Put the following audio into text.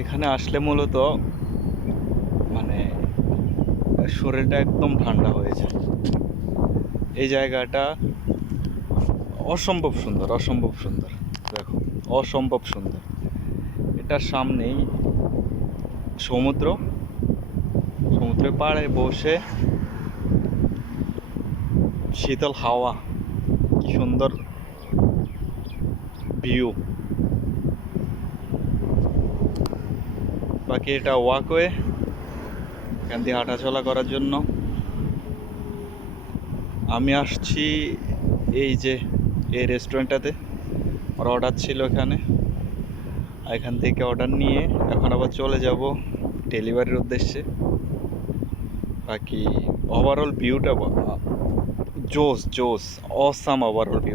এখানে আসলে মূলত মানে শরীরটা একদম ঠান্ডা হয়ে যায়। এই জায়গাটা অসম্ভব সুন্দর, অসম্ভব সুন্দর। দেখো, অসম্ভব সুন্দর। এটার সামনেই সমুদ্র। সমুদ্রের পাড়ে বসে শীতল হাওয়া, কি সুন্দর ভিউ। বাকি এটা ওয়াকওয়ে, এখান দিয়ে হাঁটাচলা করার জন্য। আমি আসছি এই যে এই রেস্টুরেন্টটাতে, আমার অর্ডার ছিল এখানে। এখান থেকে অর্ডার নিয়ে এখন আবার চলে যাব ডেলিভারির উদ্দেশ্যে। বাকি ওভারঅল ভিউটা জোস জোস, অসাম ওভারঅল ভিউ।